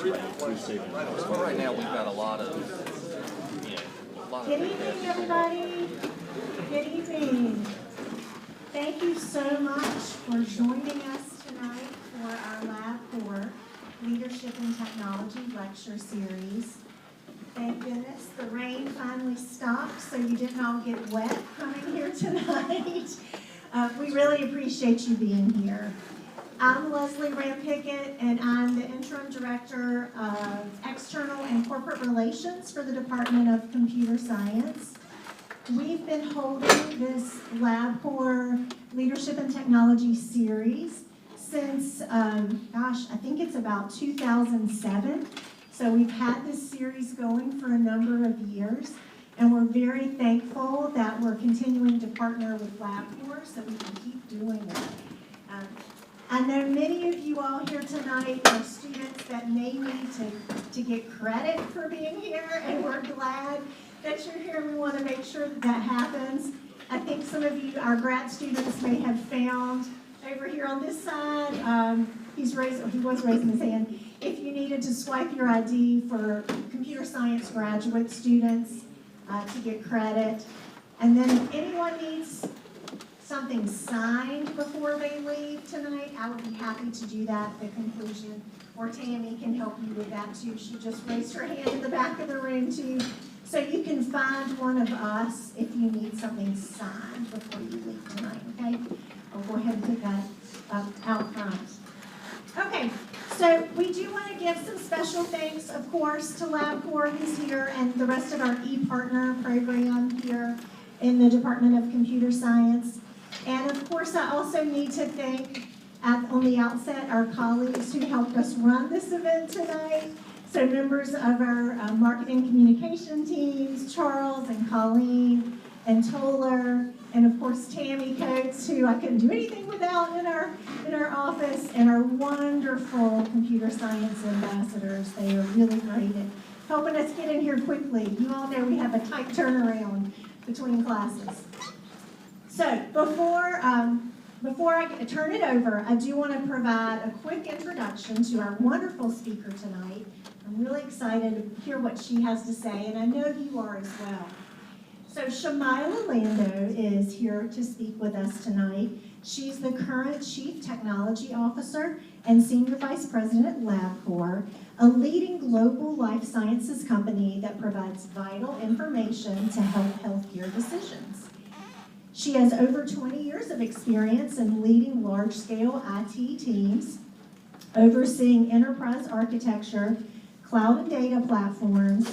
Well, right now we've got a lot of, Good evening, everybody. Good evening. Thank you so much for joining us tonight for our Labcorp Leadership and Technology Lecture Series. Thank goodness the rain finally stopped so you didn't all get wet coming here tonight. We really appreciate you being here. I'm Leslie Rampickett, and I'm the Interim Director of External and Corporate Relations for the Department of Computer Science. We've been holding this Labcorp Leadership and Technology series since, I think it's about 2007. So we've had this series going for a number of years, and we're very thankful that we're continuing to partner with Labcorp so we can keep doing it. I know many of you all here tonight are students that may need to get credit for being here, and we're glad that you're here. We want to make sure that that happens. I think some of you, our grad students, may have found over here on this side, he was raising his hand, if you needed to swipe your ID for computer science graduate students to get credit. And then if anyone needs something signed before they leave tonight, I would be happy to do that at the conclusion, or Tammy can help you with that too. She just raised her hand in the back of the room too. So you can find one of us if you need something signed before you leave tonight, okay? I'll go ahead and put that out front. Okay, so we do want to give some special thanks, of course, to Labcorp who's here and the rest of our ePartner program here in the Department of Computer Science. And of course, I also need to thank, on the outset, our colleagues who helped us run this event tonight. So members of our marketing communication teams, Charles and Colleen and Toller, and of course Tammy Coates, who I couldn't do anything without in our office, and our wonderful computer science ambassadors. They are really great at helping us get in here quickly. You all know we have a tight turnaround between classes. So before I turn it over, I do want to provide a quick introduction to our wonderful speaker tonight. I'm really excited to hear what she has to say, and I know you are as well. So Shamyla Lando is here to speak with us tonight. She's the current Chief Technology Officer and Senior Vice President at Labcorp, a leading global life sciences company that provides vital information to help healthcare decisions. She has over 20 years of experience in leading large-scale IT teams, overseeing enterprise architecture, cloud and data platforms,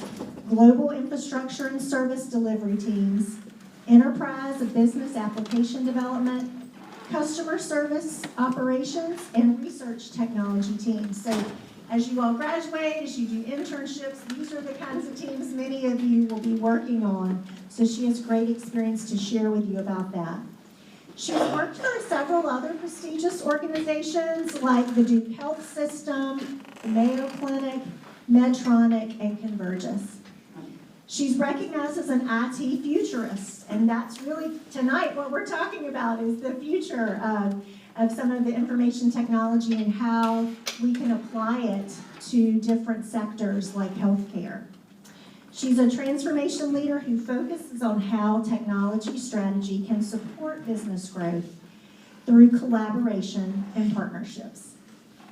global infrastructure and service delivery teams, enterprise and business application development, customer service operations, and research technology teams. So as you all graduate, as you do internships, these are the kinds of teams many of you will be working on. So she has great experience to share with you about that. She's worked for several other prestigious organizations like the Duke Health System, the Mayo Clinic, Medtronic, and Convergys. She's recognized as an IT futurist, and that's really tonight what we're talking about is the future of some of the information technology and how we can apply it to different sectors like healthcare. She's a transformation leader who focuses on how technology strategy can support business growth through collaboration and partnerships.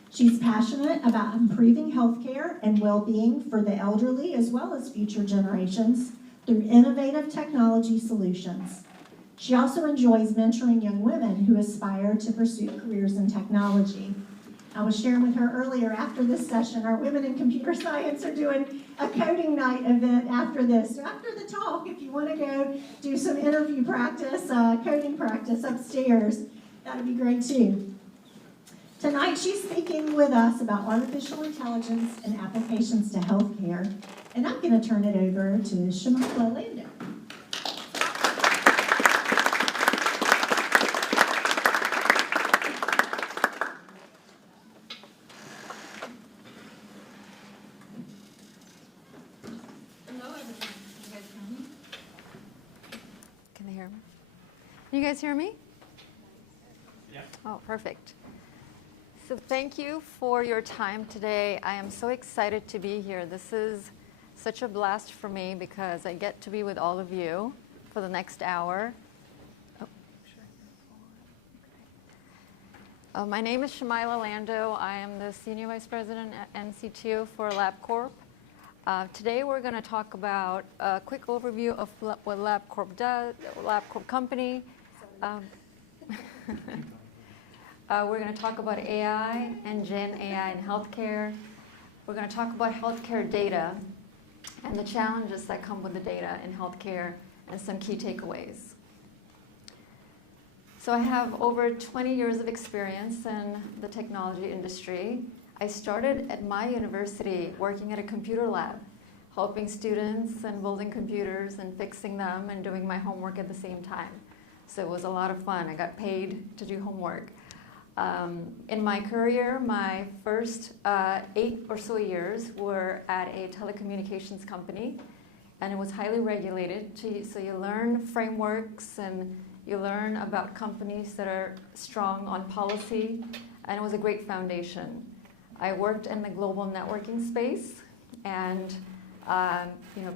She's passionate about improving healthcare and well-being for the elderly as well as future generations through innovative technology solutions. She also enjoys mentoring young women who aspire to pursue careers in technology. I was sharing with her earlier after this session, our Women in Computer Science are doing a coding night event after this. So after the talk, if you want to go do some interview practice, coding practice upstairs, that would be great too. Tonight she's speaking with us about artificial intelligence and applications to healthcare, and I'm going to turn it over to Shamyla Lando. You guys hear me? Yeah. Oh, perfect. So thank you for your time today. I am so excited to be here. This is such a blast for me because I get to be with all of you for the next hour. My name is Shamyla Lando. I am the Senior Vice President and CTO for Labcorp. Today we're going to talk about a quick overview of what Labcorp does, Labcorp company. We're going to talk about AI and Gen AI in healthcare. We're going to talk about healthcare data and the challenges that come with the data in healthcare and some key takeaways. So I have over 20 years of experience in the technology industry. I started at my university working at a computer lab, helping students and building computers and fixing them and doing my homework at the same time. So it was a lot of fun. I got paid to do homework. In my career, my first 8 or so years were at a telecommunications company, and it was highly regulated. So you learn frameworks and you learn about companies that are strong on policy, and it was a great foundation. I worked in the global networking space and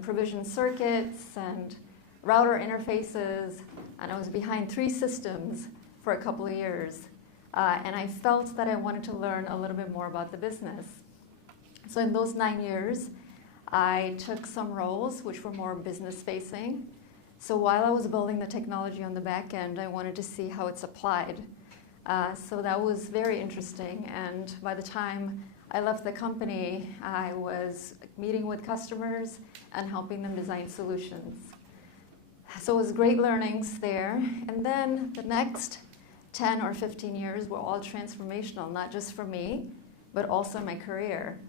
provisioned circuits and router interfaces, and I was behind 3 systems for a couple of years. And I felt that I wanted to learn a little bit more about the business. So in those 9 years, I took some roles which were more business-facing. So while I was building the technology on the back end, I wanted to see how it's applied. So that was very interesting. And by the time I left the company, I was meeting with customers and helping them design solutions. So it was great learnings there. And then the next 10 or 15 years were all transformational, not just for me, but also my career.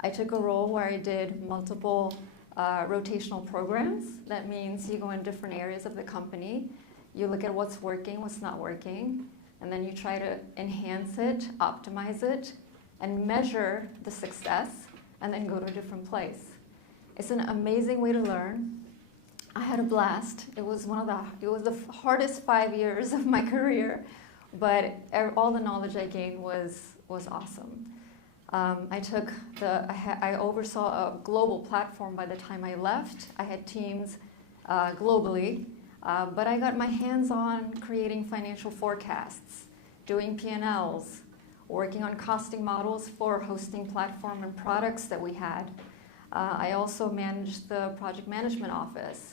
I took a role where I did multiple rotational programs. That means you go in different areas of the company, you look at what's working, what's not working, and then you try to enhance it, optimize it, and measure the success, and then go to a different place. It's an amazing way to learn. I had a blast. It was the hardest 5 years of my career, but all the knowledge I gained was awesome. I oversaw a global platform by the time I left. I had teams globally, but I got my hands on creating financial forecasts, doing P&Ls, working on costing models for hosting platform and products that we had. I also managed the project management office.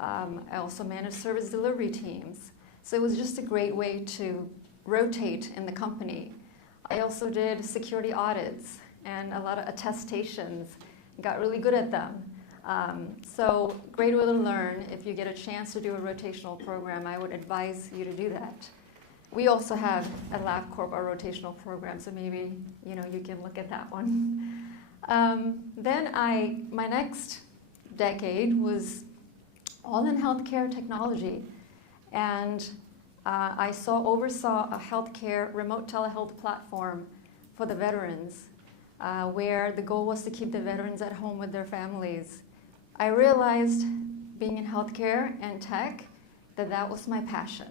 I also managed service delivery teams. So it was just a great way to rotate in the company. I also did security audits and a lot of attestations, got really good at them. So great way to learn. If you get a chance to do a rotational program, I would advise you to do that. We also have at Labcorp a rotational program, so maybe you can look at that one. My next decade was all in healthcare technology, and I oversaw a healthcare remote telehealth platform for the veterans, where the goal was to keep the veterans at home with their families. I realized, being in healthcare and tech, that was my passion.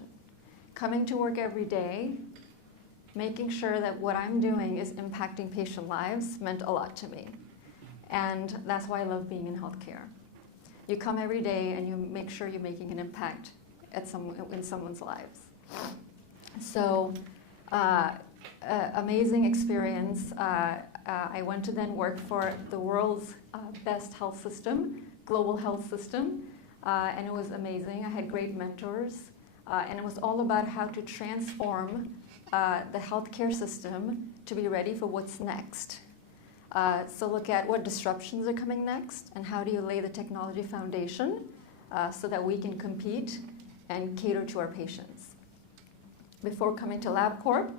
Coming to work every day, making sure that what I'm doing is impacting patient lives meant a lot to me. And that's why I love being in healthcare. You come every day and you make sure you're making an impact in someone's lives. So, amazing experience. I went to then work for the world's best health system, global health system, and it was amazing. I had great mentors, and it was all about how to transform the healthcare system to be ready for what's next. So look at what disruptions are coming next, and how do you lay the technology foundation so that we can compete and cater to our patients. Before coming to Labcorp,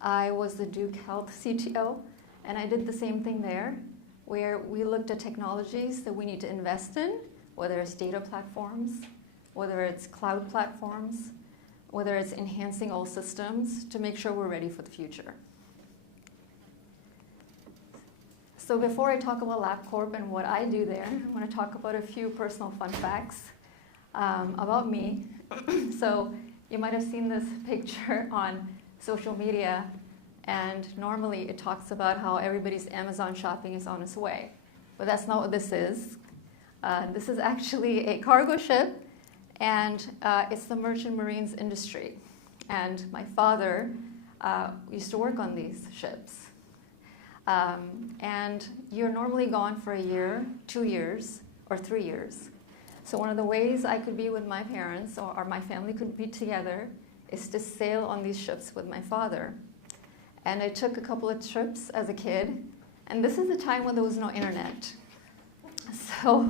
I was the Duke Health CTO, and I did the same thing there, where we looked at technologies that we need to invest in, whether it's data platforms, whether it's cloud platforms, whether it's enhancing all systems to make sure we're ready for the future. So before I talk about Labcorp and what I do there, I want to talk about a few personal fun facts about me. So you might have seen this picture on social media, And normally it talks about how everybody's Amazon shopping is on its way. But that's not what this is. This is actually a cargo ship, and it's the merchant marines industry. And my father used to work on these ships. And you're normally gone for a year, 2 years, or 3 years. So one of the ways I could be with my parents, or my family could be together, is to sail on these ships with my father. And I took a couple of trips as a kid, and this is the time when there was no internet. So,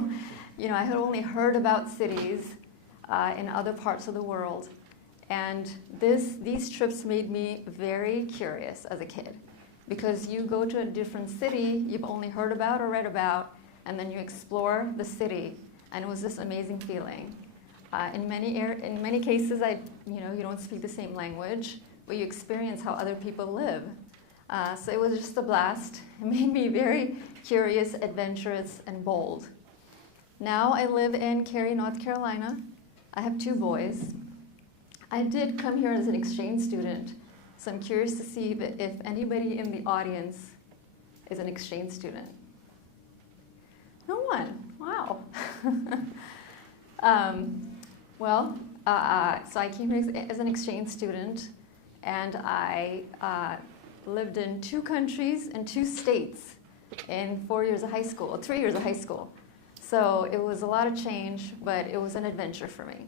you know, I had only heard about cities in other parts of the world, and these trips made me very curious as a kid, because you go to a different city you've only heard about or read about, and then you explore the city, and it was this amazing feeling. In many cases, you don't speak the same language, but you experience how other people live. So it was just a blast. It made me very curious, adventurous, and bold. Now I live in Cary, North Carolina. I have 2 boys. I did come here as an exchange student, so I'm curious to see if anybody in the audience is an exchange student. No one. Wow. So I came here as an exchange student, and I lived in 2 countries and 2 states in 4 years of high school, or 3 years of high school. So it was a lot of change, but it was an adventure for me.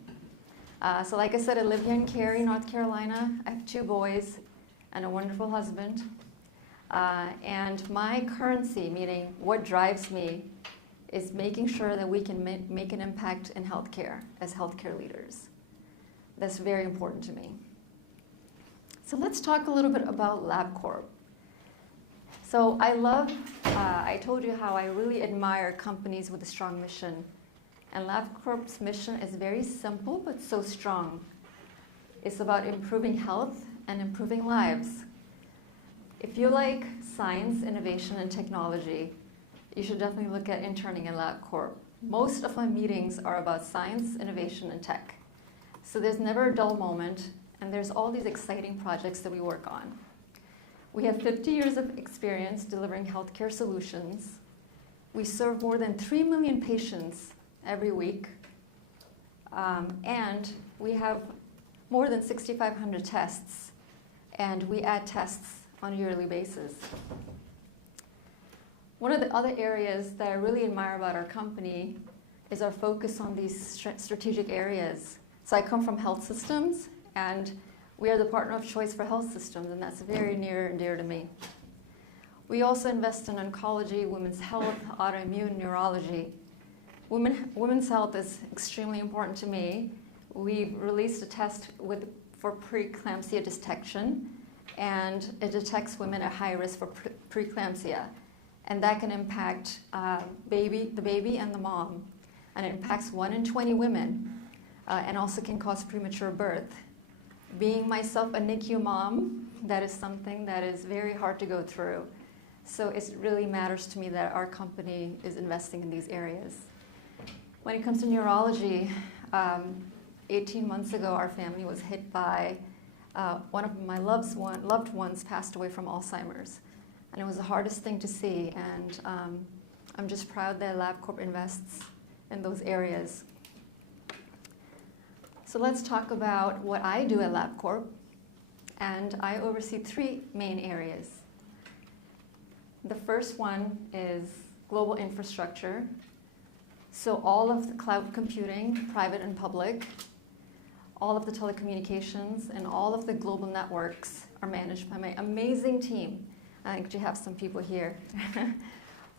So like I said, I live here in Cary, North Carolina. I have 2 boys and a wonderful husband. And my currency, meaning what drives me, is making sure that we can make an impact in healthcare as healthcare leaders. That's very important to me. So let's talk a little bit about Labcorp. So I told you how I really admire companies with a strong mission. And Labcorp's mission is very simple, but so strong. It's about improving health and improving lives. If you like science, innovation, and technology, you should definitely look at interning at Labcorp. Most of my meetings are about science, innovation, and tech. So there's never a dull moment, and there's all these exciting projects that we work on. We have 50 years of experience delivering healthcare solutions. We serve more than 3 million patients every week, and we have more than 6,500 tests, and we add tests on a yearly basis. One of the other areas that I really admire about our company is our focus on these strategic areas. So I come from health systems, and we are the partner of choice for health systems, and that's very near and dear to me. We also invest in oncology, women's health, autoimmune, neurology. Women's health is extremely important to me. We've released a test for preeclampsia detection, and it detects women at high risk for preeclampsia. And that can impact the baby and the mom. And it impacts 1 in 20 women, and also can cause premature birth. Being myself a NICU mom, that is something that is very hard to go through. So it really matters to me that our company is investing in these areas. When it comes to neurology, 18 months ago, our family was hit by one of my loved ones passed away from Alzheimer's. And it was the hardest thing to see, and I'm just proud that Labcorp invests in those areas. So let's talk about what I do at Labcorp, and I oversee 3 main areas. The first one is global infrastructure. So all of the cloud computing, private and public, all of the telecommunications, and all of the global networks are managed by my amazing team. I actually have some people here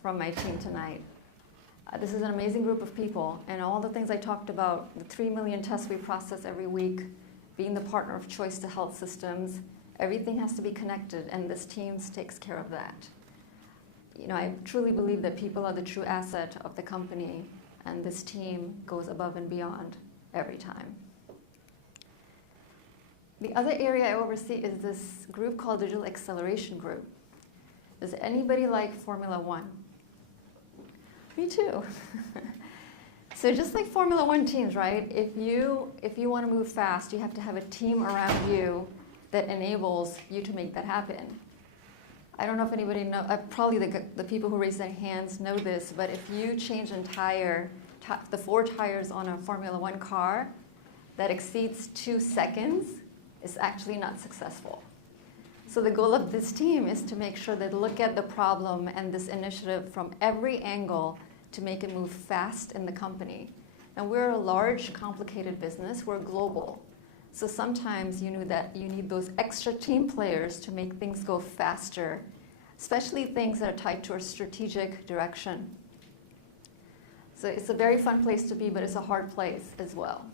from my team tonight. This is an amazing group of people, and all the things I talked about, the 3 million tests we process every week, being the partner of choice to health systems, everything has to be connected, and this team takes care of that. You know, I truly believe that people are the true asset of the company, and this team goes above and beyond every time. The other area I oversee is this group called Digital Acceleration Group. Does anybody like Formula One? Me too. So just like Formula One teams, right? If you want to move fast, you have to have a team around you that enables you to make that happen. I don't know if anybody know, probably the people who raise their hands know this, but if you change the 4 tires on a Formula One car that exceeds 2 seconds, it's actually not successful. So the goal of this team is to make sure that look at the problem and this initiative from every angle to make it move fast in the company. And we're a large, complicated business. We're global. So sometimes you need those extra team players to make things go faster, especially things that are tied to a strategic direction. So it's a very fun place to be, but it's a hard place as well.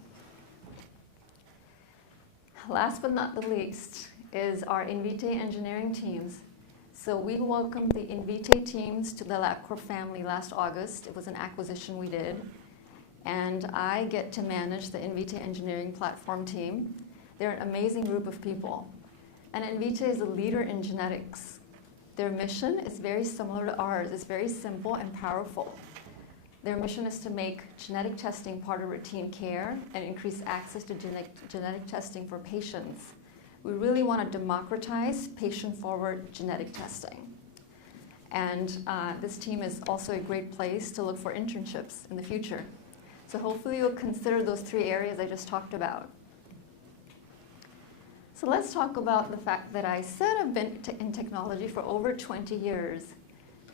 Last but not the least is our Invitae engineering teams. So we welcomed the Invitae teams to the Labcorp family last August. It was an acquisition we did. And I get to manage the Invitae engineering platform team. They're an amazing group of people. And Invitae is a leader in genetics. Their mission is very similar to ours. It's very simple and powerful. Their mission is to make genetic testing part of routine care and increase access to genetic testing for patients. We really want to democratize patient-forward genetic testing. And this team is also a great place to look for internships in the future. So hopefully you'll consider those 3 areas I just talked about. So let's talk about the fact that I said I've been in technology for over 20 years.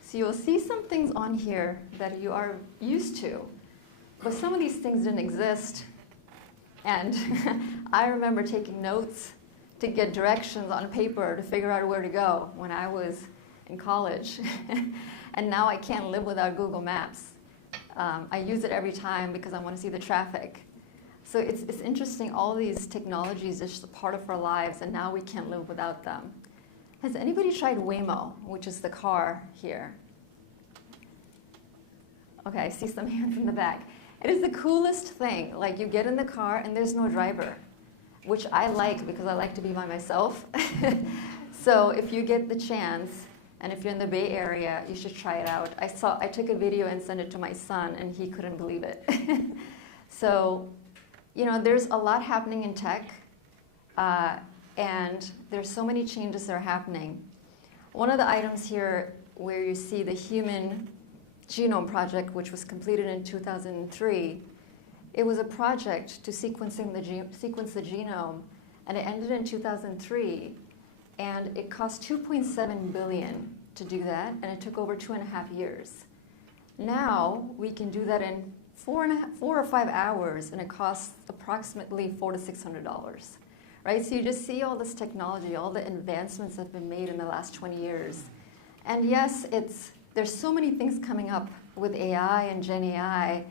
So you'll see some things on here that you are used to, but some of these things didn't exist. And I remember taking notes to get directions on paper to figure out where to go when I was in college. And now I can't live without Google Maps. I use it every time because I want to see the traffic. So it's interesting, all these technologies are just a part of our lives, and now we can't live without them. Has anybody tried Waymo, which is the car here? Okay, I see some hands in the back. It is the coolest thing. Like, you get in the car and there's no driver, which I like because I like to be by myself. So if you get the chance, and if you're in the Bay Area, you should try it out. I took a video and sent it to my son, and he couldn't believe it. So, there's a lot happening in tech, and there's so many changes that are happening. One of the items here where you see the Human Genome Project, which was completed in 2003, it was a project to sequence the genome, and it ended in 2003. And it cost $2.7 billion to do that, and it took over 2.5 years. Now we can do that in 4 or 5 hours, and it costs approximately $400 to $600, right? So you just see all this technology, all the advancements that have been made in the last 20 years. And yes, there's so many things coming up with AI and Gen AI,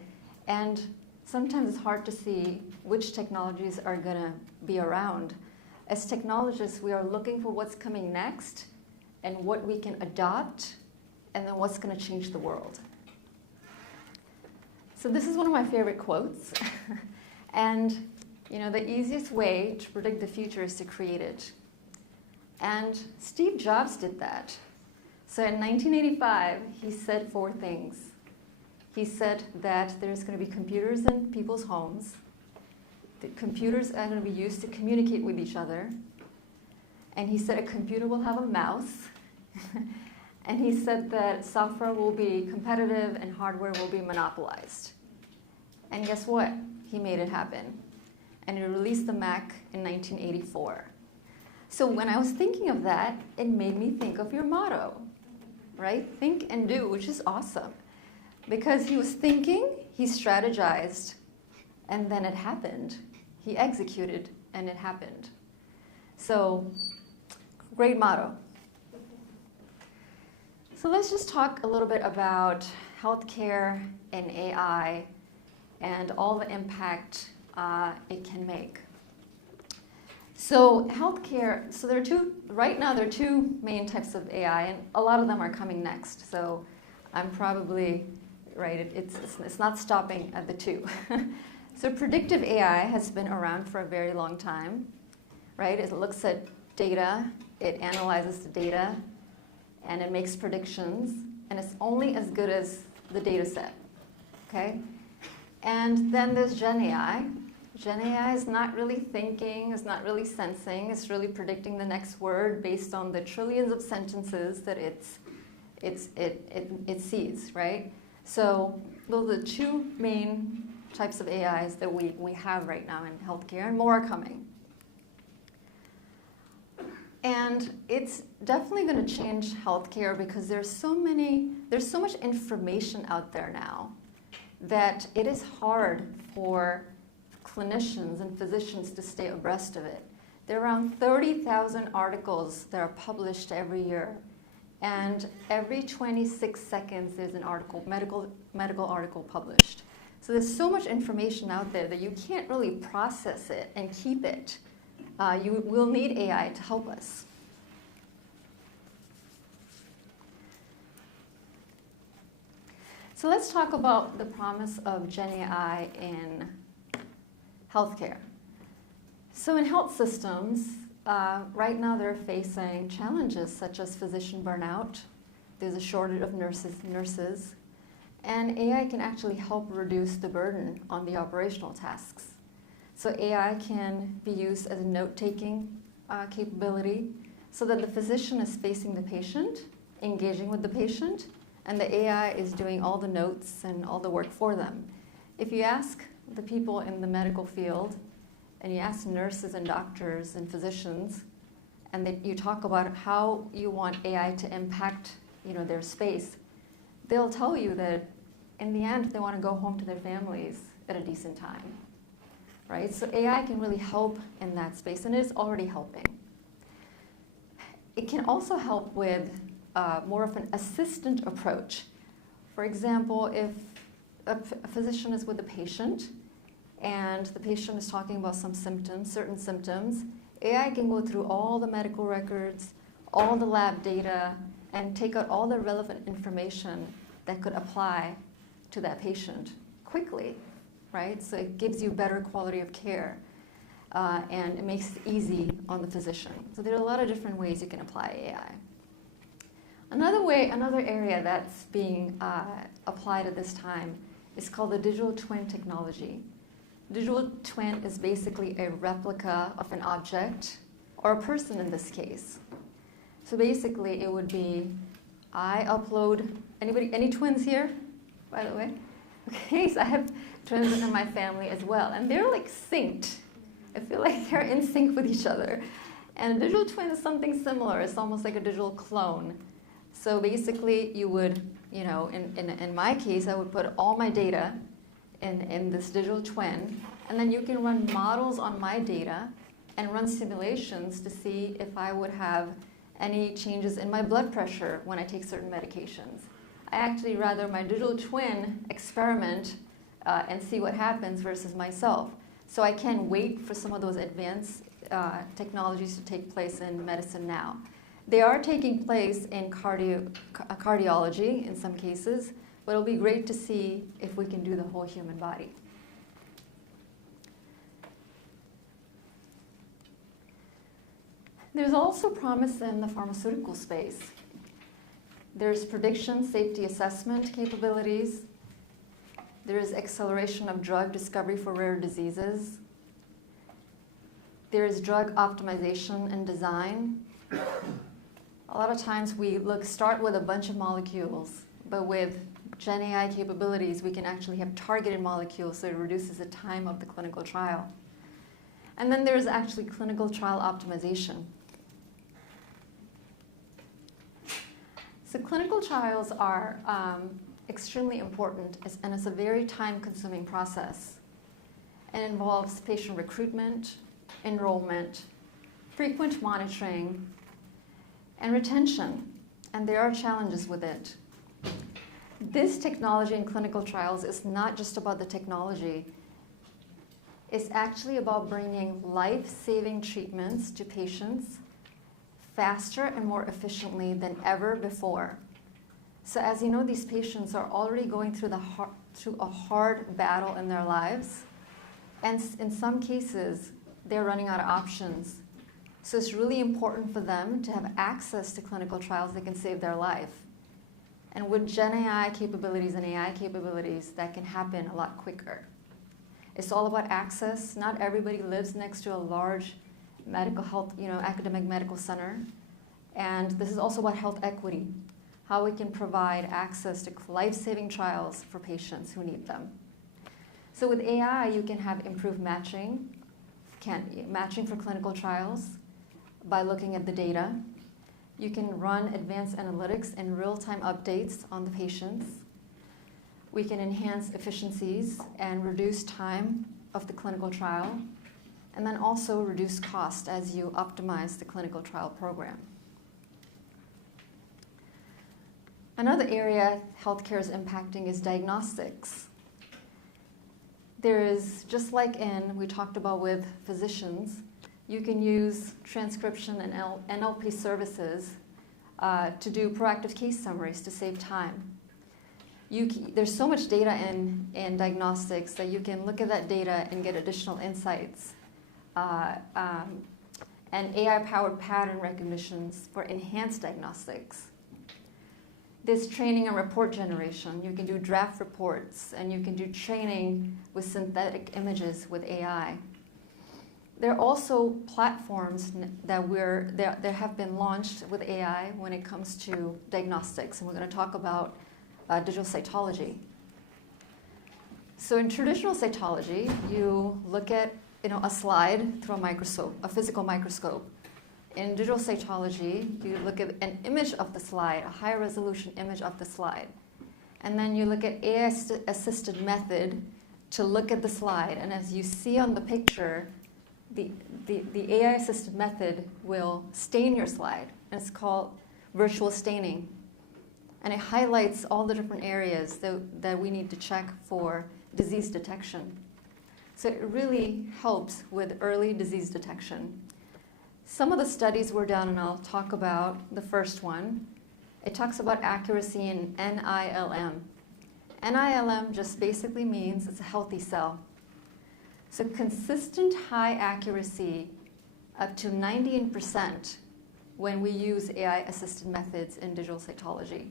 and sometimes it's hard to see which technologies are going to be around. As technologists, we are looking for what's coming next and what we can adopt, and then what's going to change the world. So this is one of my favorite quotes. And the easiest way to predict the future is to create it. And Steve Jobs did that. So in 1985, he said 4 things. He said that there's going to be computers in people's homes. The computers are going to be used to communicate with each other. And he said a computer will have a mouse. And he said that software will be competitive and hardware will be monopolized. And guess what? He made it happen. And he released the Mac in 1984. So when I was thinking of that, it made me think of your motto, right? Think and do, which is awesome. Because he was thinking, he strategized, and then it happened. He executed, and it happened. So, great motto. So let's just talk a little bit about healthcare and AI and all the impact it can make. So healthcare, right now there are 2 main types of AI, and a lot of them are coming next. So I'm probably right, it's not stopping at the 2. So predictive AI has been around for a very long time, right? It looks at data, it analyzes the data, and it makes predictions, and it's only as good as the data set, okay? And then there's Gen AI, Gen AI is not really thinking, it's not really sensing, it's really predicting the next word based on the trillions of sentences that it sees, right? So those are the two main types of AIs that we have right now in healthcare, and more are coming. And it's definitely going to change healthcare because there's so much information out there now that it is hard for clinicians and physicians to stay abreast of it. There are around 30,000 articles that are published every year. And every 26 seconds there's an article, medical article published. So there's so much information out there that you can't really process it and keep it. You will need AI to help us. So let's talk about the promise of Gen AI in healthcare. So in health systems, right now they're facing challenges such as physician burnout. There's a shortage of nurses, and AI can actually help reduce the burden on the operational tasks. So AI can be used as a note-taking capability so that the physician is facing the patient, engaging with the patient, and the AI is doing all the notes and all the work for them. If you ask the people in the medical field, and you ask nurses and doctors and physicians, and you talk about how you want AI to impact, their space, they'll tell you that in the end, they want to go home to their families at a decent time, right? So AI can really help in that space, and it is already helping. It can also help with more of an assistant approach. For example, if a physician is with a patient, and the patient is talking about some symptoms, certain symptoms, AI can go through all the medical records, all the lab data, and take out all the relevant information that could apply to that patient quickly, right? So it gives you better quality of care, and it makes it easy on the physician. So there are a lot of different ways you can apply AI. Another area that's being applied at this time is called the digital twin technology. Digital twin is basically a replica of an object, or a person in this case. So basically it would be, I upload, any twins here, by the way? Okay, so I have twins in my family as well, and they're like synced. I feel like they're in sync with each other. And a digital twin is something similar. It's almost like a digital clone. So basically you would, in my case, I would put all my data in this digital twin, and then you can run models on my data and run simulations to see if I would have any changes in my blood pressure when I take certain medications. I actually rather my digital twin experiment and see what happens versus myself. So I can wait for some of those advanced technologies to take place in medicine now. They are taking place in cardiology in some cases, but it'll be great to see if we can do the whole human body. There's also promise in the pharmaceutical space. There's prediction, safety assessment capabilities. There's acceleration of drug discovery for rare diseases. There's drug optimization and design. A lot of times we start with a bunch of molecules, but with Gen AI capabilities, we can actually have targeted molecules, so it reduces the time of the clinical trial. And then there's actually clinical trial optimization. So clinical trials are extremely important, and it's a very time-consuming process. It involves patient recruitment, enrollment, frequent monitoring, and retention, and there are challenges with it. This technology in clinical trials is not just about the technology. It's actually about bringing life-saving treatments to patients faster and more efficiently than ever before. So as you know, these patients are already going through a hard battle in their lives, and in some cases, they're running out of options. So it's really important for them to have access to clinical trials that can save their life. And with Gen AI capabilities and AI capabilities, that can happen a lot quicker. It's all about access. Not everybody lives next to a large medical health, academic medical center. And this is also about health equity, how we can provide access to life-saving trials for patients who need them. So with AI, you can have improved matching for clinical trials by looking at the data. You can run advanced analytics and real-time updates on the patients. We can enhance efficiencies and reduce time of the clinical trial, and then also reduce cost as you optimize the clinical trial program. Another area healthcare is impacting is diagnostics. There is, just like we talked about with physicians, you can use transcription and NLP services to do proactive case summaries to save time. There's so much data in diagnostics that you can look at that data and get additional insights. And AI-powered pattern recognitions for enhanced diagnostics. There's training and report generation. You can do draft reports, and you can do training with synthetic images with AI. There are also platforms that have been launched with AI when it comes to diagnostics, and we're going to talk about digital cytology. So in traditional cytology, you look at a slide through a physical microscope. In digital cytology, you look at an image of the slide, a high resolution image of the slide. And then you look at AI-assisted method to look at the slide. And as you see on the picture, the AI-assisted method will stain your slide. And it's called virtual staining. And it highlights all the different areas that we need to check for disease detection. So it really helps with early disease detection. Some of the studies were done, and I'll talk about the first one. It talks about accuracy in NILM. NILM just basically means it's a healthy cell. So consistent high accuracy up to 98% when we use AI-assisted methods in digital cytology.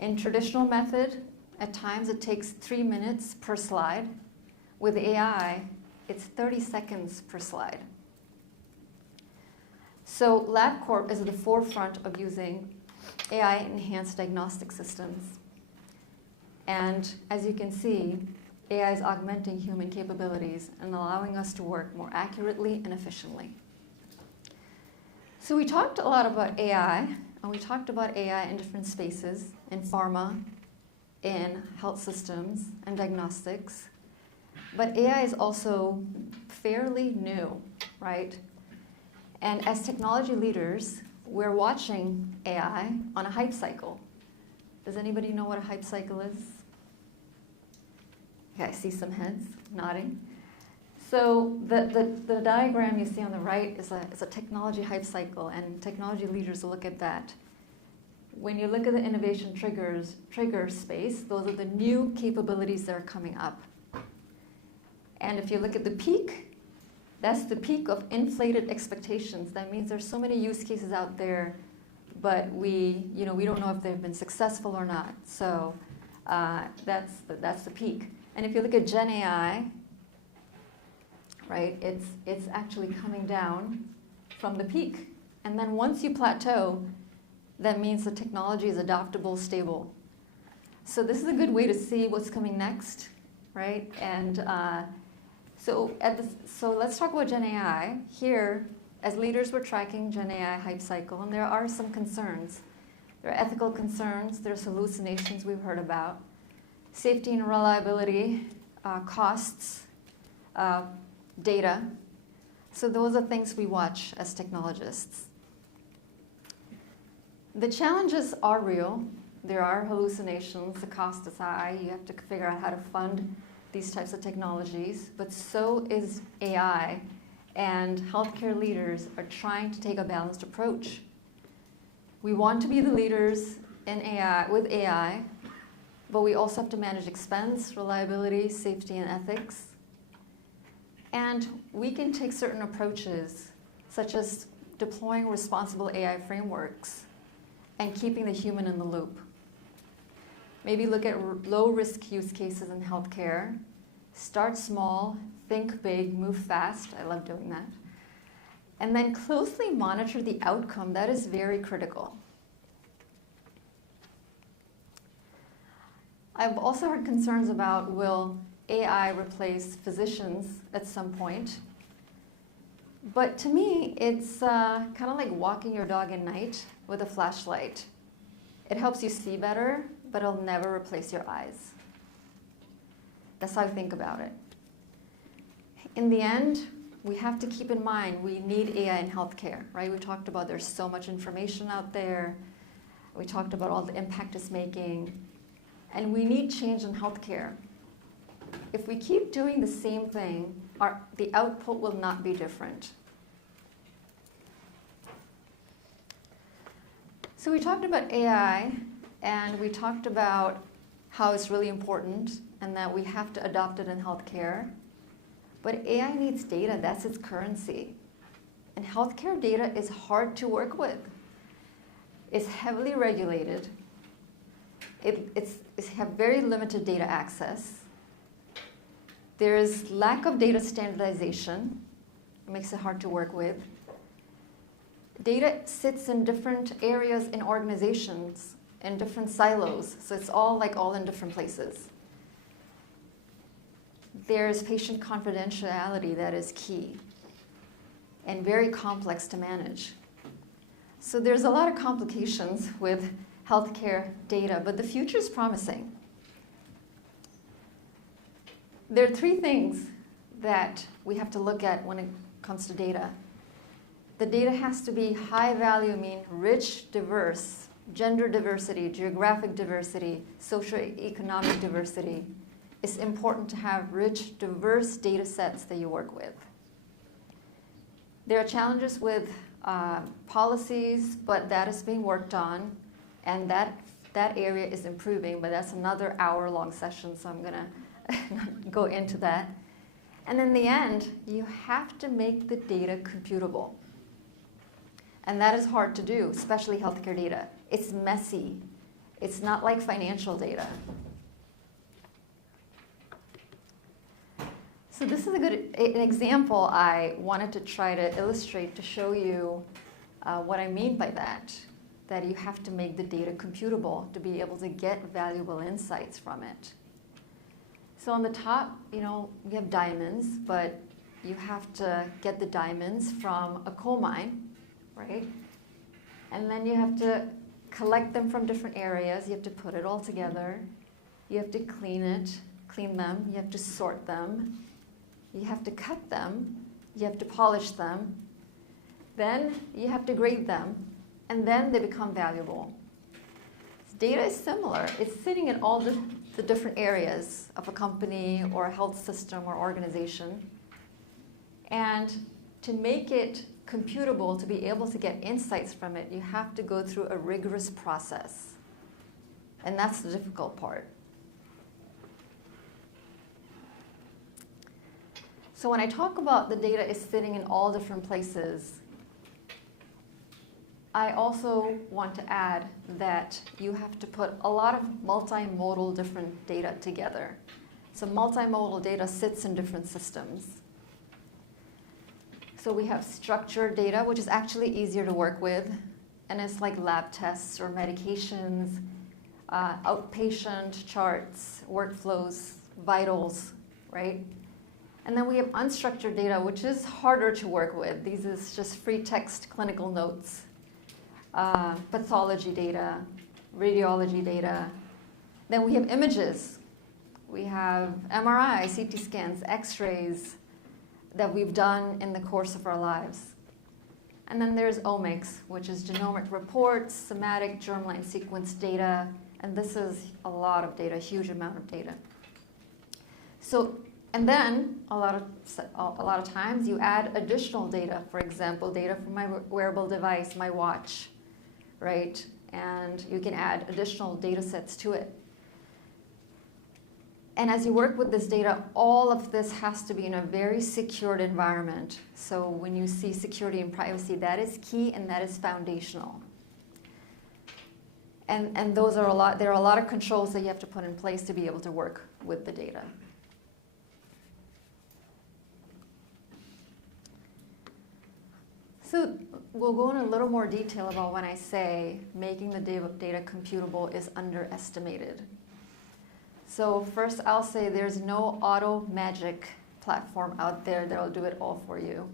In traditional method, at times it takes 3 minutes per slide. With AI, it's 30 seconds per slide. So Labcorp is at the forefront of using AI-enhanced diagnostic systems. And as you can see, AI is augmenting human capabilities and allowing us to work more accurately and efficiently. So we talked a lot about AI, and we talked about AI in different spaces, in pharma, in health systems, and diagnostics. But AI is also fairly new, right? And as technology leaders, we're watching AI on a hype cycle. Does anybody know what a hype cycle is? Okay, I see some heads nodding. So the diagram you see on the right is a technology hype cycle, and technology leaders look at that. When you look at the innovation trigger space, those are the new capabilities that are coming up. And if you look at the peak, that's the peak of inflated expectations. That means there's so many use cases out there, but we don't know if they've been successful or not. So that's the peak. And if you look at Gen AI, right, it's actually coming down from the peak. And then once you plateau, that means the technology is adoptable, stable. So this is a good way to see what's coming next, right? And so let's talk about Gen AI. Here, as leaders, we're tracking Gen AI hype cycle, and there are some concerns. There are ethical concerns, there's hallucinations we've heard about, safety and reliability, costs, data. So those are things we watch as technologists. The challenges are real. There are hallucinations, the cost is high, you have to figure out how to fund these types of technologies, but so is AI, and healthcare leaders are trying to take a balanced approach. We want to be the leaders in AI, with AI, but we also have to manage expense, reliability, safety, and ethics. And we can take certain approaches, such as deploying responsible AI frameworks and keeping the human in the loop. Maybe look at low-risk use cases in healthcare Start small, think big, move fast. I love doing that. And then closely monitor the outcome. That is very critical. I've also heard concerns about, will AI replace physicians at some point? But to me, it's kind of like walking your dog at night with a flashlight. It helps you see better, but it'll never replace your eyes. That's how I think about it. In the end, we have to keep in mind we need AI in healthcare, right? We talked about there's so much information out there. We talked about all the impact it's making. And we need change in healthcare. If we keep doing the same thing, the output will not be different. So we talked about AI, and we talked about how it's really important and that we have to adopt it in healthcare. But AI needs data. That's its currency. And healthcare data is hard to work with. It's heavily regulated. It have very limited data access. There's lack of data standardization. It makes it hard to work with. Data sits in different areas in organizations, in different silos, so it's all in different places. There's patient confidentiality that is key and very complex to manage. So there's a lot of complications with healthcare data, but the future is promising. There are three things that we have to look at when it comes to data. The data has to be high value, meaning rich, diverse, gender diversity, geographic diversity, socioeconomic diversity. It's important to have rich, diverse data sets that you work with. There are challenges with policies, but that is being worked on, and that area is improving, but that's another hour-long session, so I'm gonna go into that. And in the end, you have to make the data computable. And that is hard to do, especially healthcare data. It's messy. It's not like financial data. So this is an example I wanted to try to illustrate to show you what I mean by that you have to make the data computable to be able to get valuable insights from it. So on the top, we have diamonds, but you have to get the diamonds from a coal mine, right? And then you have to collect them from different areas. You have to put it all together. You have to clean them. You have to sort them. You have to cut them. You have to polish them. Then you have to grade them. And then they become valuable. Data is similar. It's sitting in all the different areas of a company or a health system or organization. And to make it computable, to be able to get insights from it, you have to go through a rigorous process. And that's the difficult part. So when I talk about the data is sitting in all different places, I also want to add that you have to put a lot of multimodal different data together. So multimodal data sits in different systems. So we have structured data, which is actually easier to work with, and it's like lab tests or medications, outpatient charts, workflows, vitals, right? And then we have unstructured data, which is harder to work with. These is just free text clinical notes, pathology data, radiology data. Then we have images. We have MRI, CT scans, X-rays that we've done in the course of our lives. And then there's omics, which is genomic reports, somatic germline sequence data, and this is a lot of data, a huge amount of data. So, and then a lot of times you add additional data, for example, data from my wearable device, my watch, right? And you can add additional data sets to it. And as you work with this data, all of this has to be in a very secured environment. So when you see security and privacy, that is key and that is foundational. And there are a lot of controls that you have to put in place to be able to work with the data. So we'll go in a little more detail about when I say making the data computable is underestimated. So first I'll say there's no auto magic platform out there that'll do it all for you.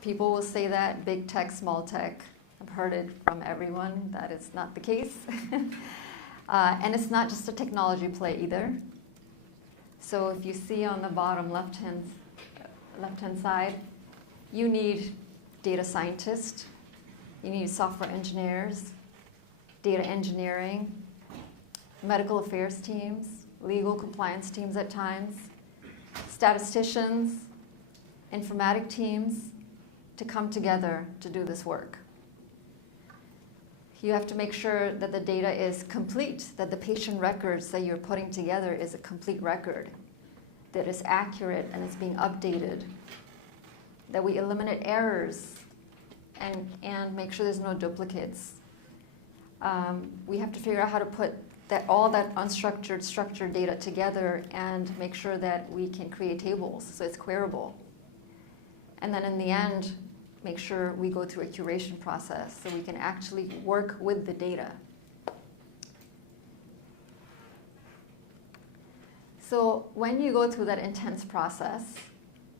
People will say that, big tech, small tech. I've heard it from everyone that it's not the case. And it's not just a technology play either. So if you see on the bottom left-hand side, you need data scientists, you need software engineers, data engineering, medical affairs teams, legal compliance teams at times, statisticians, informatic teams to come together to do this work. You have to make sure that the data is complete, that the patient records that you're putting together is a complete record, that it's accurate and it's being updated, that we eliminate errors and make sure there's no duplicates. We have to figure out how to put all that unstructured, structured data together and make sure that we can create tables so it's queryable. And then in the end, make sure we go through a curation process so we can actually work with the data. So when you go through that intense process,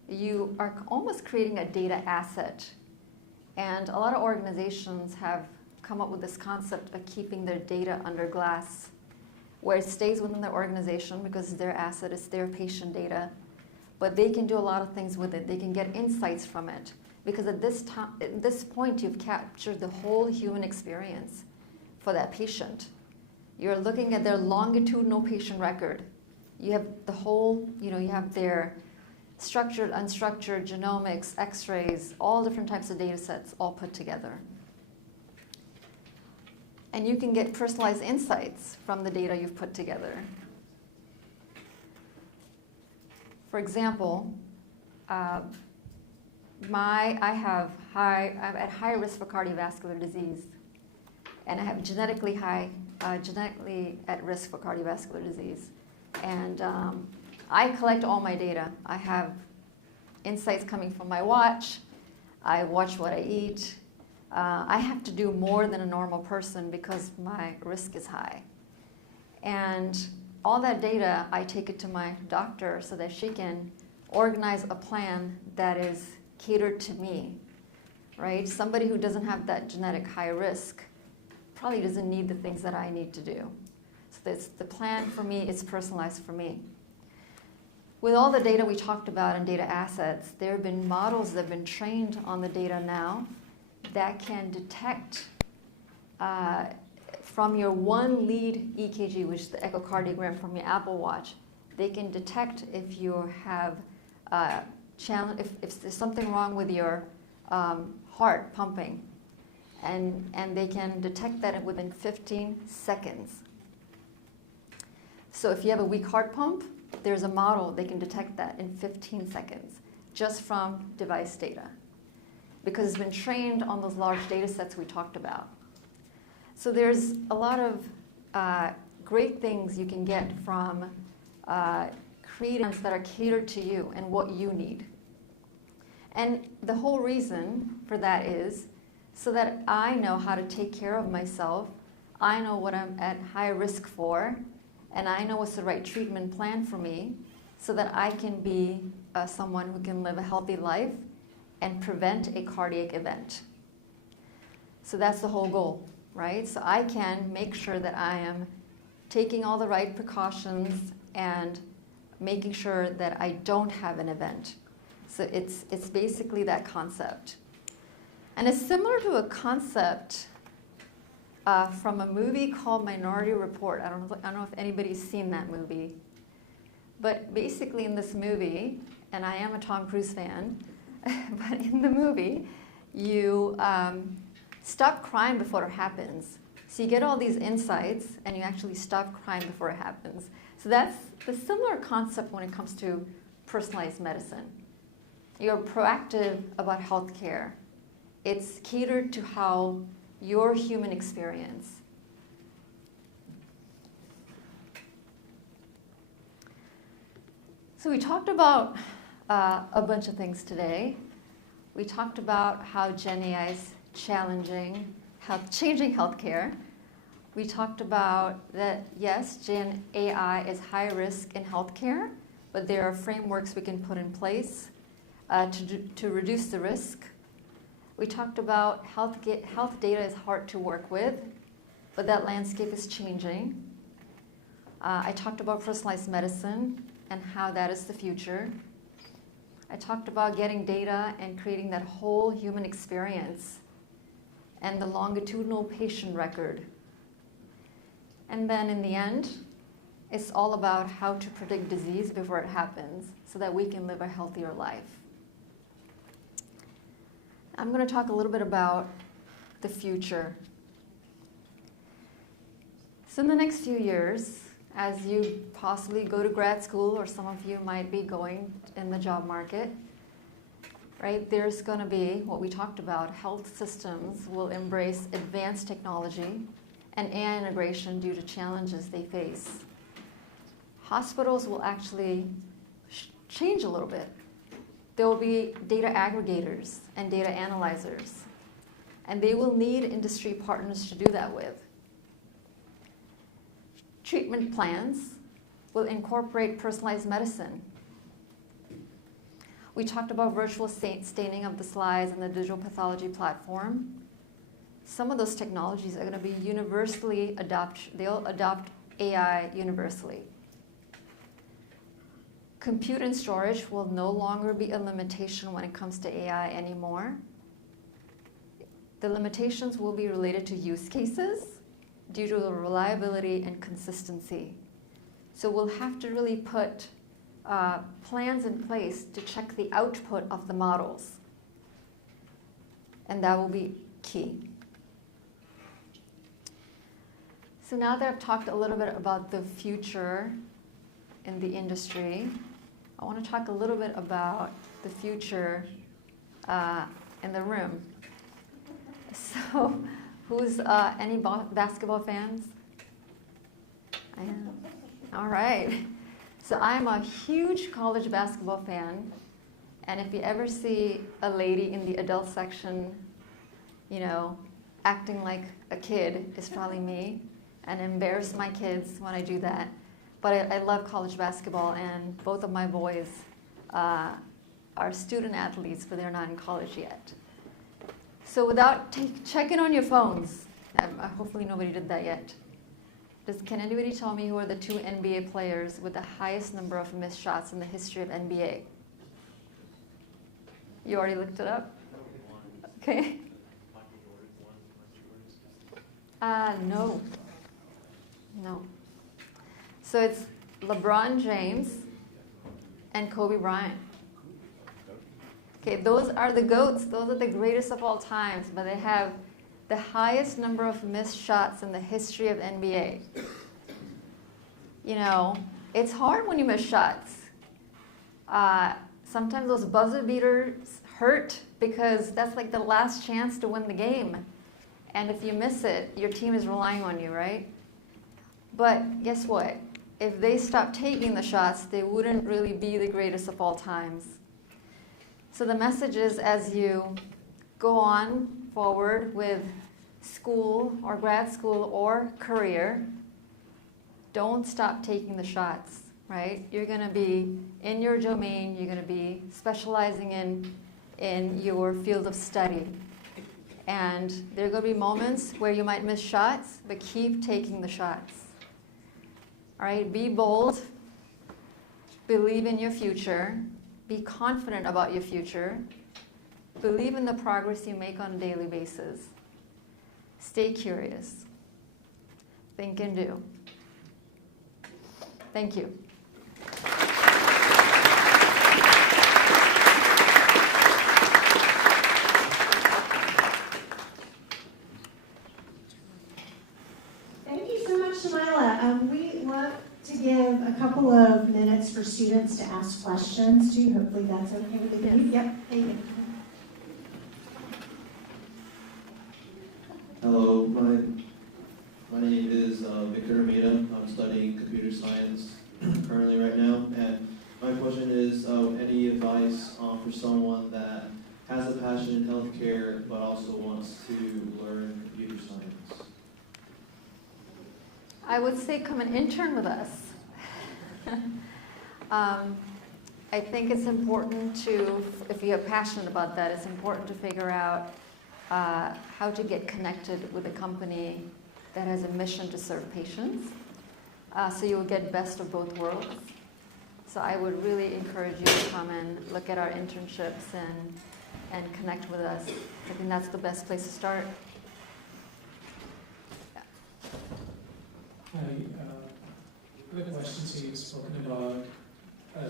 you are almost creating a data asset. And a lot of organizations have come up with this concept of keeping their data under glass, where it stays within their organization because it's their asset, it's their patient data. But they can do a lot of things with it. They can get insights from it. Because at this point, you've captured the whole human experience for that patient. You're looking at their longitudinal patient record. You have the whole, you have their structured, unstructured, genomics, x-rays, all different types of data sets all put together. And you can get personalized insights from the data you've put together. For example, I'm at high risk for cardiovascular disease, and I have genetically at risk for cardiovascular disease. And I collect all my data. I have insights coming from my watch. I watch what I eat. I have to do more than a normal person because my risk is high. And all that data, I take it to my doctor so that she can organize a plan that is catered to me, right? Somebody who doesn't have that genetic high risk probably doesn't need the things that I need to do. So the plan for me is personalized for me. With all the data we talked about and data assets, there have been models that have been trained on the data now that can detect from your one lead EKG, which is the echocardiogram from your Apple Watch, they can detect if you have if there's something wrong with your heart pumping, and they can detect that within 15 seconds. So if you have a weak heart pump, there's a model they can detect that in 15 seconds just from device data, because it's been trained on those large data sets we talked about. So there's a lot of great things you can get from creating that are catered to you and what you need. And the whole reason for that is so that I know how to take care of myself, I know what I'm at high risk for, and I know what's the right treatment plan for me so that I can be someone who can live a healthy life and prevent a cardiac event. So that's the whole goal, right? So I can make sure that I am taking all the right precautions and making sure that I don't have an event. So it's basically that concept. And it's similar to a concept from a movie called Minority Report. I don't know if anybody's seen that movie. But basically in this movie, and I am a Tom Cruise fan, but in the movie, you stop crime before it happens. So you get all these insights, and you actually stop crime before it happens. So that's the similar concept when it comes to personalized medicine. You're proactive about healthcare. It's catered to how your human experience. So we talked about a bunch of things today. We talked about how Gen AI is changing healthcare. We talked about that, yes, Gen AI is high risk in healthcare, but there are frameworks we can put in place to reduce the risk. We talked about health data is hard to work with, but that landscape is changing. I talked about personalized medicine and how that is the future. I talked about getting data and creating that whole human experience and the longitudinal patient record. And then in the end, it's all about how to predict disease before it happens so that we can live a healthier life. I'm going to talk a little bit about the future. So in the next few years, as you possibly go to grad school, or some of you might be going in the job market, right, there's going to be what we talked about. Health systems will embrace advanced technology and AI integration due to challenges they face. Hospitals will actually change a little bit. There will be data aggregators and data analyzers, and they will need industry partners to do that with. Treatment plans will incorporate personalized medicine. We talked about virtual staining of the slides and the digital pathology platform. Some of those technologies are going to be universally they'll adopt AI universally. Compute and storage will no longer be a limitation when it comes to AI anymore. The limitations will be related to use cases due to the reliability and consistency. So we'll have to really put plans in place to check the output of the models. And that will be key. So now that I've talked a little bit about the future in the industry, I want to talk a little bit about the future in the room. So, who's any basketball fans? I am. All right. So I'm a huge college basketball fan, and if you ever see a lady in the adult section, you know, acting like a kid, it's probably me, and embarrass my kids when I do that. But I love college basketball, and both of my boys are student athletes, but they're not in college yet. So without checking on your phones, hopefully nobody did that yet. Can anybody tell me who are the 2 NBA players with the highest number of missed shots in the history of NBA? You already looked it up? Okay. No. No. So it's LeBron James and Kobe Bryant. Okay, those are the GOATs. Those are the greatest of all times, but they have the highest number of missed shots in the history of NBA. You know, it's hard when you miss shots. Sometimes those buzzer beaters hurt because that's like the last chance to win the game. And if you miss it, your team is relying on you, right? But guess what? If they stopped taking the shots, they wouldn't really be the greatest of all times. So the message is, as you go on forward with school or grad school or career, don't stop taking the shots, right? You're going to be in your domain. You're going to be specializing in your field of study. And there are going to be moments where you might miss shots, but keep taking the shots. All right, be bold, believe in your future, be confident about your future, believe in the progress you make on a daily basis. Stay curious. Think and do. Thank you. Thank you so much, Shamyla. We love to give a couple of minutes for students to ask questions too. Hopefully that's okay with you. Yes. Yep. David. Hello, my name is Victor Armida. I'm studying computer science currently right now, and my question is any advice for someone that has a passion in healthcare, but also wants to learn computer science? I would say come and intern with us. I think it's important to, if you're passionate about that, it's important to figure out how to get connected with a company that has a mission to serve patients. So you will get best of both worlds. So I would really encourage you to come and look at our internships and connect with us. I think that's the best place to start. Hi, I have a question. So you've spoken about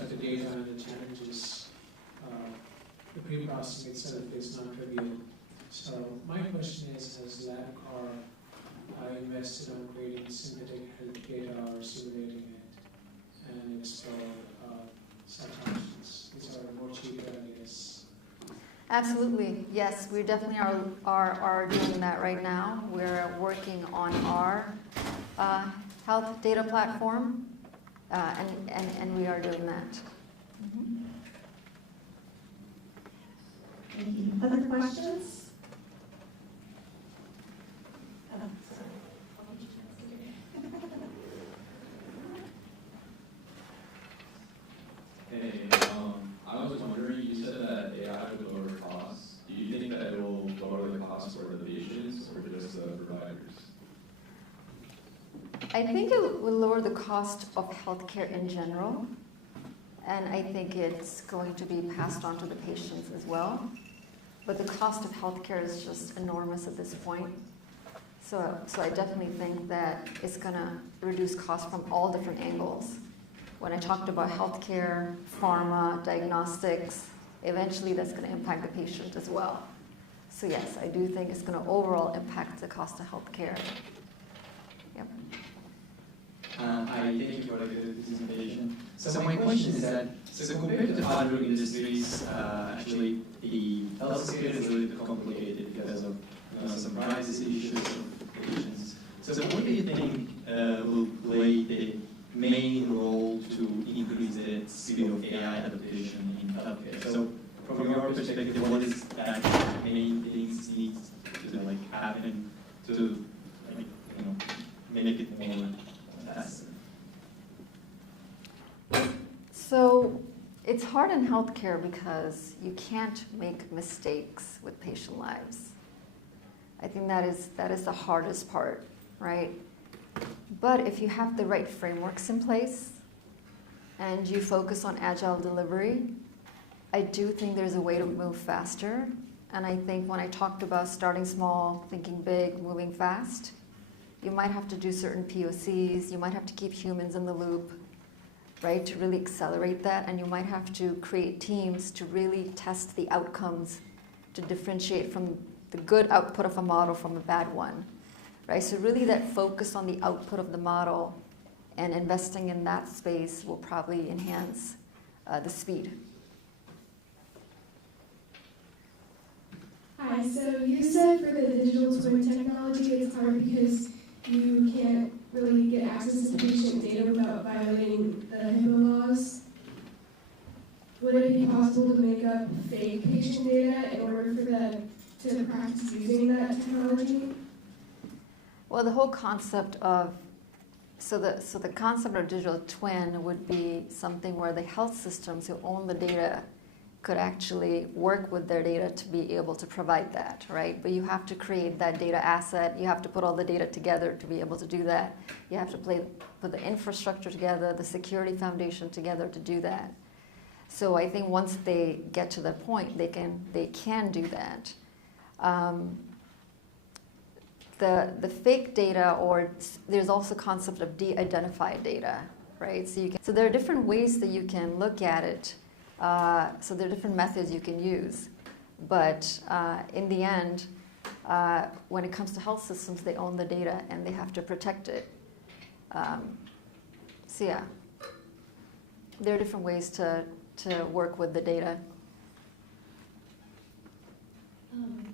the data and the challenges. The pre-processing itself is not trivial. So my question is, has Labcorp invested on creating synthetic health data or simulating it and explore such options, which are more cheaper, I guess? Absolutely, yes, we definitely are doing that right now. We're working on our health data platform, and we are doing that. Any other questions? Oh, sorry. Hey, I was wondering, you said that AI would lower costs. Do you think that it will lower the costs for the patients or just the providers? I think it will lower the cost of healthcare in general, and I think it's going to be passed on to the patients as well. But the cost of healthcare is just enormous at this point. So I definitely think that it's going to reduce costs from all different angles. When I talked about healthcare, pharma, diagnostics, eventually that's going to impact the patient as well. So yes, I do think it's going to overall impact the cost of healthcare. Yep. Hi, thank you for the good presentation. So my question is that, so compared to other industries, actually the healthcare is a little bit complicated because of some privacy issues of patients. So what do you think will play the main role to increase the speed of AI adaptation in healthcare? So from your perspective, what is that main things needs to happen to make it more faster? So it's hard in healthcare because you can't make mistakes with patient lives. I think that is the hardest part, right? But if you have the right frameworks in place and you focus on agile delivery, I do think there's a way to move faster. And I think when I talked about starting small, thinking big, moving fast, you might have to do certain POCs, you might have to keep humans in the loop, right, to really accelerate that, and you might have to create teams to really test the outcomes to differentiate from the good output of a model from a bad one, right? So really that focus on the output of the model and investing in that space will probably enhance the speed. Hi, so you said for the digital twin technology, it's hard because you can't really get access to patient data without violating the HIPAA laws. Would it be possible to make up fake patient data in order for them to practice using that technology? Well, the whole concept of, so the concept of digital twin would be something where the health systems who own the data could actually work with their data to be able to provide that, right? But you have to create that data asset. You have to put all the data together to be able to do that. You have to put the infrastructure together, the security foundation together to do that. So I think once they get to that point, they can do that. The fake data, or there's also concept of de-identified data, right? So there are different ways that you can look at it. So there are different methods you can use. But in the end, when it comes to health systems, they own the data and they have to protect it. So yeah, there are different ways to work with the data.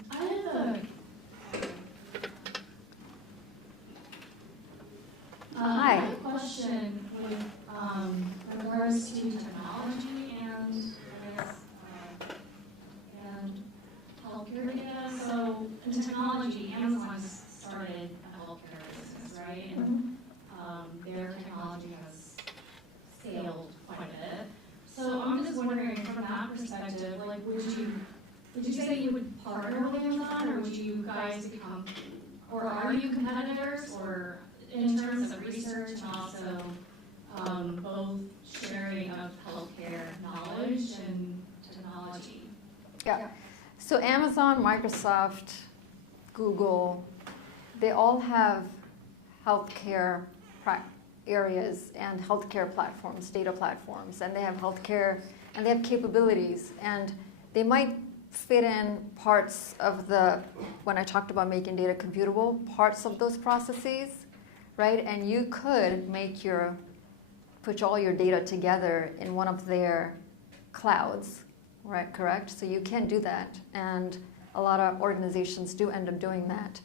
I have Hi. a question with regards to technology and that perspective, like, would you say you would partner with Amazon, or would you guys become, or are you competitors, or in terms of research and also both sharing of healthcare knowledge and technology? Yeah. So Amazon, Microsoft, Google, they all have healthcare areas and healthcare platforms, data platforms, and they have healthcare and they have capabilities, and they might fit in parts of the, when I talked about making data computable, parts of those processes, right? And you could put all your data together in one of their clouds, right? Correct? So you can do that, and a lot of organizations do end up doing that.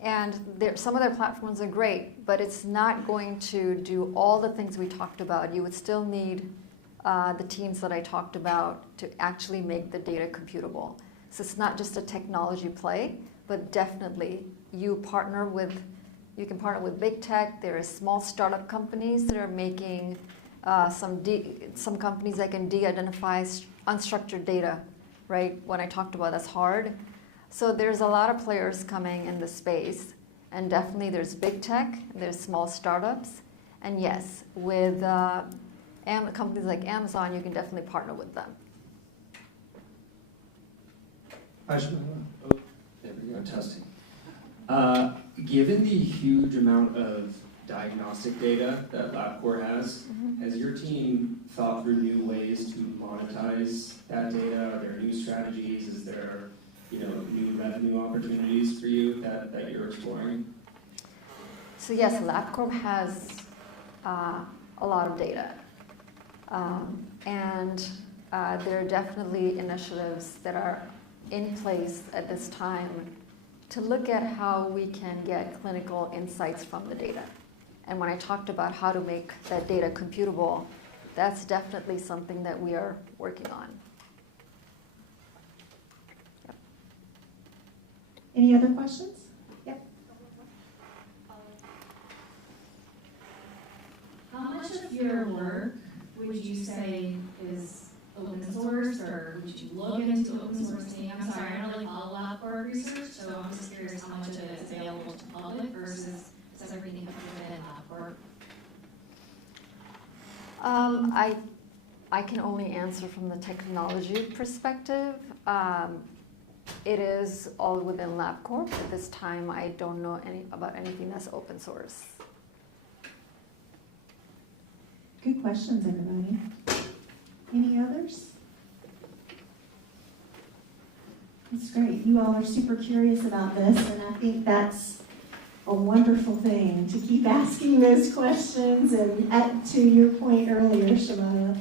And some of their platforms are great, but it's not going to do all the things we talked about. You would still need the teams that I talked about to actually make the data computable. So it's not just a technology play, but definitely you can partner with big tech. There are small startup companies that are making some companies that can de-identify unstructured data, right? When I talked about that's hard. So there's a lot of players coming in the space, and definitely there's big tech, there's small startups, and yes, with companies like Amazon, you can definitely partner with them. There we go, testing. Given the huge amount of diagnostic data that Labcorp has, has your team thought through new ways to monetize that data? Are there new strategies? Is there new revenue opportunities for you that you're exploring? So yes, Labcorp has a lot of data. And there are definitely initiatives that are in place at this time to look at how we can get clinical insights from the data. And when I talked about how to make that data computable, that's definitely something that we are working on. Yep. Any other questions? Yep. How much of your work would you say is open source, or would you look into open sourcing? I'm sorry, I don't really follow Labcorp research, so I'm just curious how much of it is available to public versus does everything within Labcorp? I can only answer from the technology perspective. It is all within Labcorp. At this time, I don't know about anything that's open source. Good questions, everybody. Any others? That's great. You all are super curious about this, and I think that's a wonderful thing to keep asking those questions. And to your point earlier, Shamyla,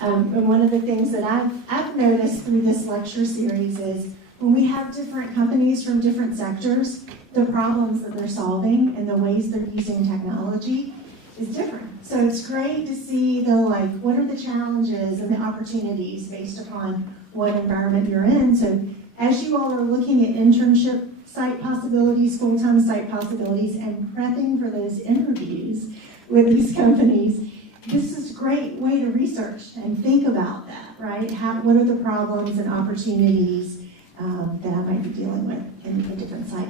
and one of the things that I've noticed through this lecture series is when we have different companies from different sectors, the problems that they're solving and the ways they're using technology is different. So it's great to see what are the challenges and the opportunities based upon what environment you're in. So as you all are looking at internship site possibilities, full-time site possibilities, and prepping for those interviews with these companies, this is a great way to research and think about that, right? What are the problems and opportunities that I might be dealing with in a different site?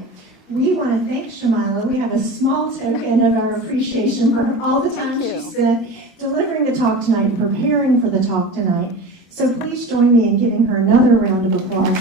We want to thank Shamyla. We have a small token of our appreciation for all the time she spent delivering the talk tonight and preparing for the talk tonight. So please join me in giving her another round of applause.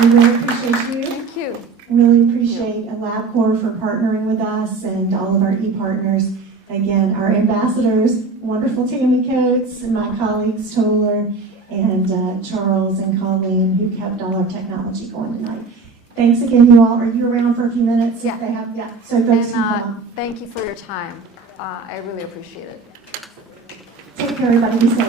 We really appreciate you. Thank you. Really appreciate Labcorp for partnering with us and all of our e-partners. Again, our ambassadors, wonderful Tammy Coates, and my colleagues Toller and Charles and Colleen, who kept all our technology going tonight. Thanks again, you all. Are you around for a few minutes? Yeah. So folks, And thank you for your time. I really appreciate it. take care, everybody. Be safe.